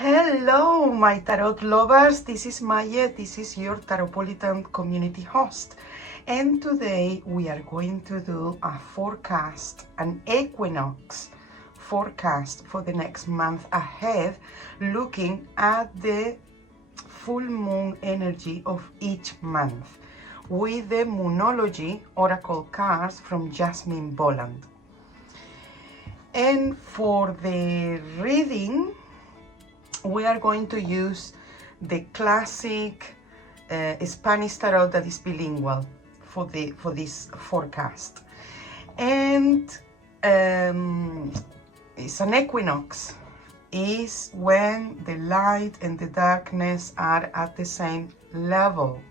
Hello, my tarot lovers. This is Maje. This is your Tarotpolitan community host. And today we are going to do a forecast, an equinox forecast for the next month ahead, looking at the full moon energy of each month with the Moonology oracle cards from Jasmine Bolland. And for the reading, we are going to use the classic Spanish tarot that is bilingual for this forecast. And it's an equinox, is when the light and the darkness are at the same level.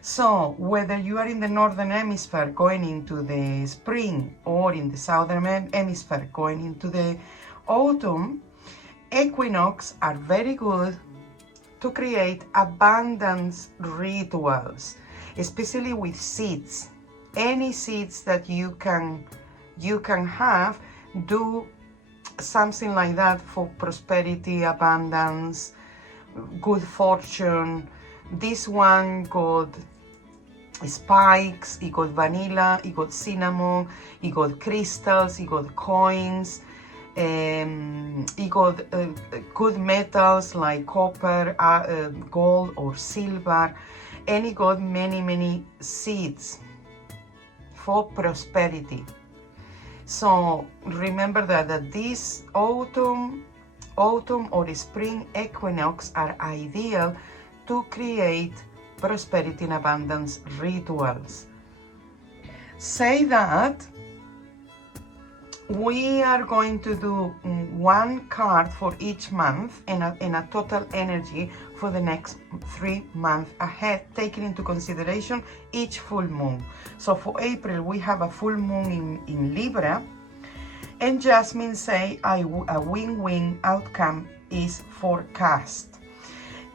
So whether you are in the northern hemisphere going into the spring or in the southern hemisphere going into the autumn, equinox are very good to create abundance rituals, especially with seeds. Any seeds that you can have, do something like that for prosperity, abundance, good fortune. This one got spikes, it got vanilla, it got cinnamon, it got crystals, it got coins. It got good metals like copper, gold or silver, and it got many seeds for prosperity. So remember that this autumn or spring equinox are ideal to create prosperity and abundance rituals. Say that we are going to do one card for each month and a total energy for the next 3 months ahead, taking into consideration each full moon. So for April, we have a full moon in Libra, and Jasmine say a win-win outcome is forecast.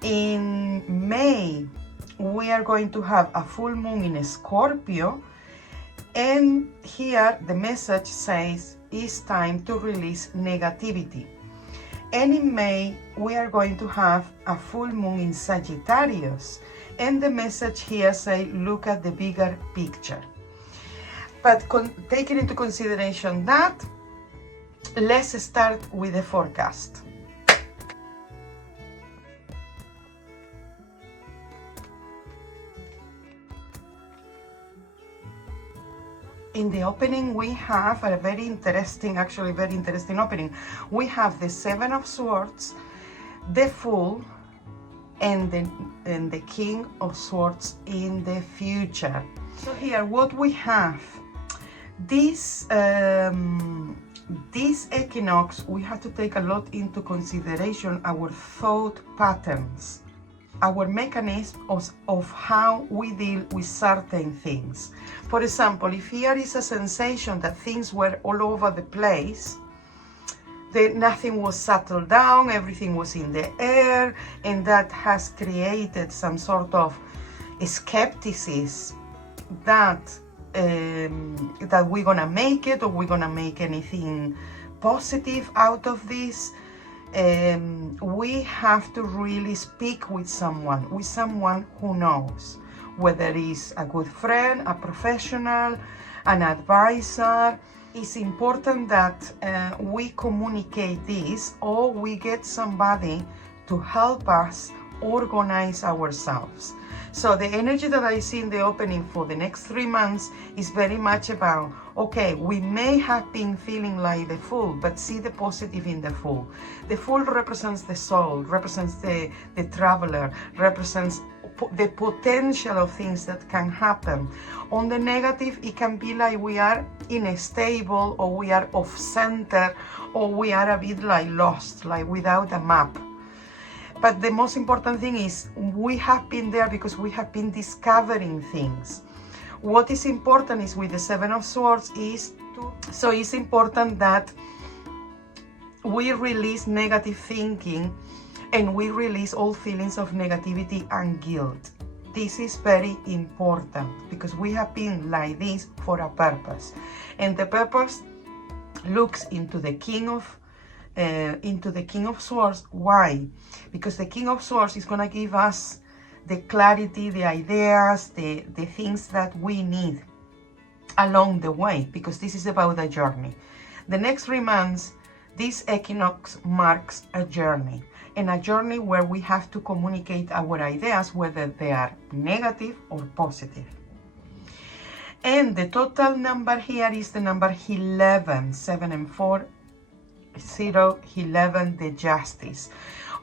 In May, we are going to have a full moon in Scorpio, and here the message says it's time to release negativity. And in May, we are going to have a full moon in Sagittarius, and the message here says look at the bigger picture. But taking into consideration that, let's start with the forecast. In the opening, we have a very interesting opening. We have the Seven of Swords, the Fool, and the King of Swords in the future. So here, what we have, this equinox, we have to take a lot into consideration our thought patterns, our mechanisms of how we deal with certain things. For example, if here is a sensation that things were all over the place, that nothing was settled down, everything was in the air, and that has created some sort of skepticism that we're gonna make it, or we're gonna make anything positive out of this. We have to really speak with someone who knows, whether it's a good friend, a professional, an advisor. It's important that we communicate this, or we get somebody to help us organize ourselves. So the energy that I see in the opening for the next 3 months is very much about, okay, we may have been feeling like the Fool, but see the positive in the Fool. The Fool represents the soul, represents the traveler, represents the potential of things that can happen. On the negative, it can be like we are unstable, or we are off center, or we are a bit like lost, like without a map. But the most important thing is we have been there because we have been discovering things. What is important is with the Seven of Swords so it's important that we release negative thinking, and we release all feelings of negativity and guilt. This is very important because we have been like this for a purpose. And the purpose looks into the King of into the King of Swords. Why? Because the King of Swords is going to give us the clarity, the ideas, the things that we need along the way, because this is about a journey. The next 3 months, this equinox marks a journey, and a journey where we have to communicate our ideas, whether they are negative or positive. And the total number here is the number 11, 7 and 4, 0, 11, the Justice.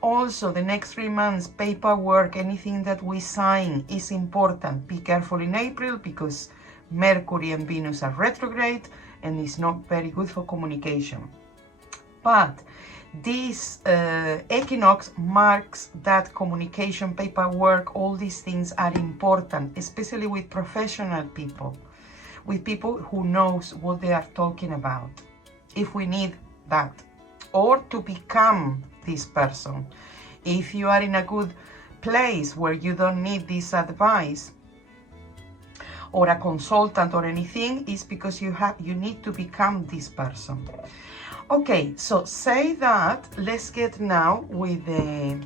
Also, the next 3 months, paperwork, anything that we sign is important. Be careful in April, because Mercury and Venus are retrograde, and it's not very good for communication. But this equinox marks that communication, paperwork, all these things are important, especially with professional people, with people who knows what they are talking about, if we need that, or to become this person. If you are in a good place where you don't need this advice or a consultant or anything, is because you need to become this person. Okay, so say that, let's get now with the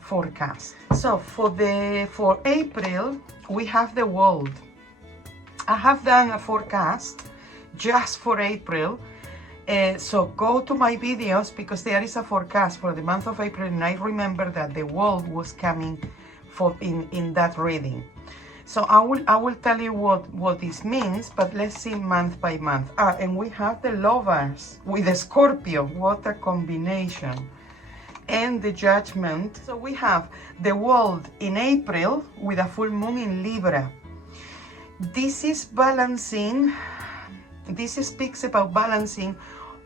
forecast. So for April, we have the world. I have done a forecast just for April. So go to my videos, because there is a forecast for the month of April, and I remember that the world was coming in that reading. So I will tell you what this means, but let's see month by month. And we have the Lovers with the Scorpio. What a combination. And the Judgment. So we have the world in April with a full moon in Libra. This is balancing. This speaks about balancing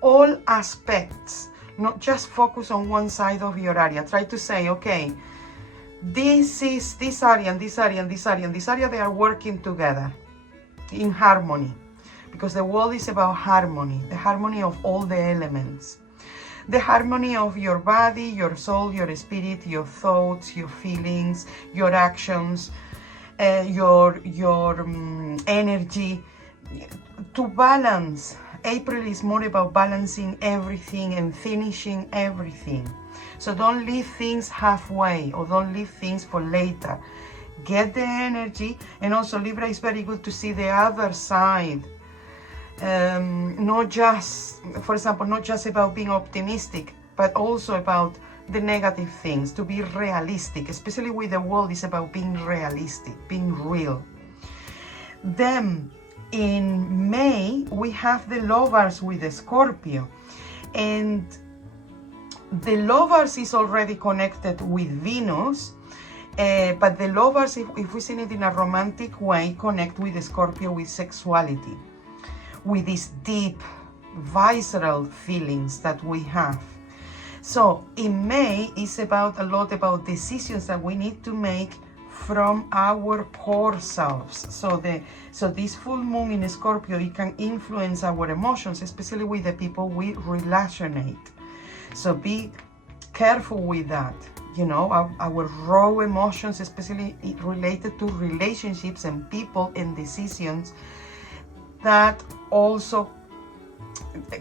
all aspects, not just focus on one side of your area. Try to say, okay, this area and this area and this area and this area, they are working together in harmony, because the world is about harmony, the harmony of all the elements, the harmony of your body, your soul, your spirit, your thoughts, your feelings, your actions, your energy, to balance. April is more about balancing everything and finishing everything. So don't leave things halfway, or don't leave things for later. Get the energy. And also Libra is very good to see the other side. Not just, for example, not just about being optimistic, but also about the negative things, to be realistic, especially with the world is about being realistic, being real. Then in May, we have the Lovers with the Scorpio, and the Lovers is already connected with Venus, but the Lovers, if we see it in a romantic way, connect with the Scorpio with sexuality, with these deep, visceral feelings that we have. So in May, it's about a lot about decisions that we need to make from our core selves. So this full moon in Scorpio, it can influence our emotions, especially with the people we relationate. So be careful with that. You know, our raw emotions, especially related to relationships and people and decisions that also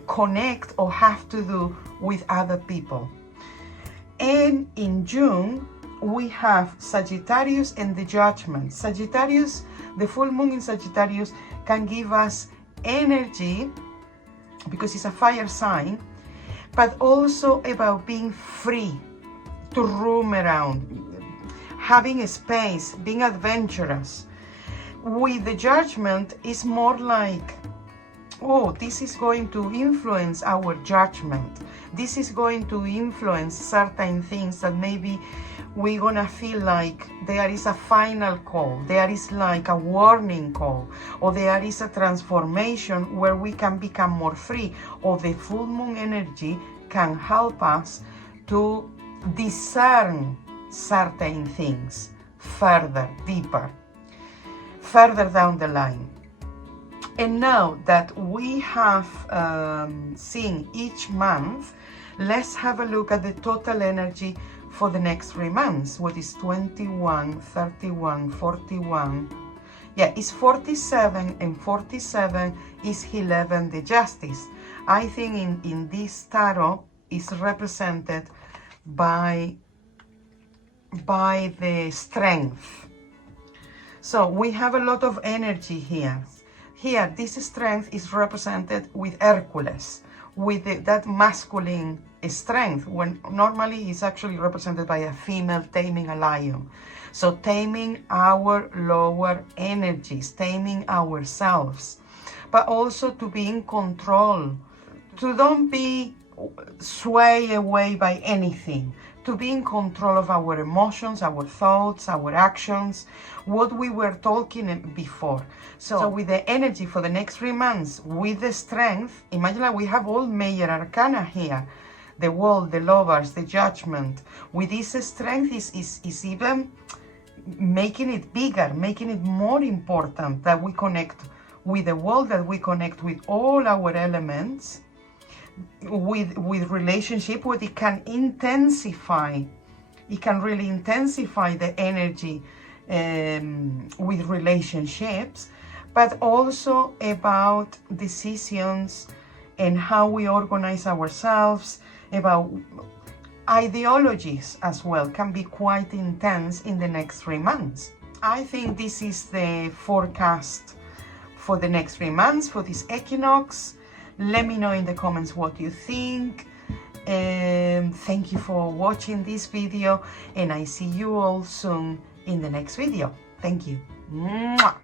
connect or have to do with other people. And in June, we have Sagittarius and the Judgment. Sagittarius, the full moon in Sagittarius can give us energy because it's a fire sign, but also about being free to roam around, having a space, being adventurous. With the Judgment, it's more like, oh, this is going to influence our judgment. This is going to influence certain things that maybe we're gonna feel like there is a final call, there is like a warning call, or there is a transformation where we can become more free, or the full moon energy can help us to discern certain things further, deeper, further down the line. And now that we have seen each month, let's have a look at the total energy for the next 3 months. What is 21, 31, 41? Yeah, it's 47, and 47 is 11, the Justice. I think in this tarot, is represented by the strength. So we have a lot of energy here. Here, this strength is represented with Hercules, with that masculine strength, when normally it's actually represented by a female taming a lion. So taming our lower energies, taming ourselves, but also to be in control, to don't be swayed away by anything, to be in control of our emotions, our thoughts, our actions, what we were talking before. So with the energy for the next 3 months, with the strength, imagine that we have all major arcana here, the World, the Lovers, the Judgment. With this strength is even making it bigger, making it more important that we connect with the world, that we connect with all our elements, with relationship, where it can intensify, it can really intensify the energy with relationships, but also about decisions and how we organize ourselves, about ideologies as well, can be quite intense in the next 3 months. I think this is the forecast for the next 3 months for this equinox. Let me know in the comments what you think. Thank you for watching this video, and I see you all soon in the next video. Thank you. Mwah!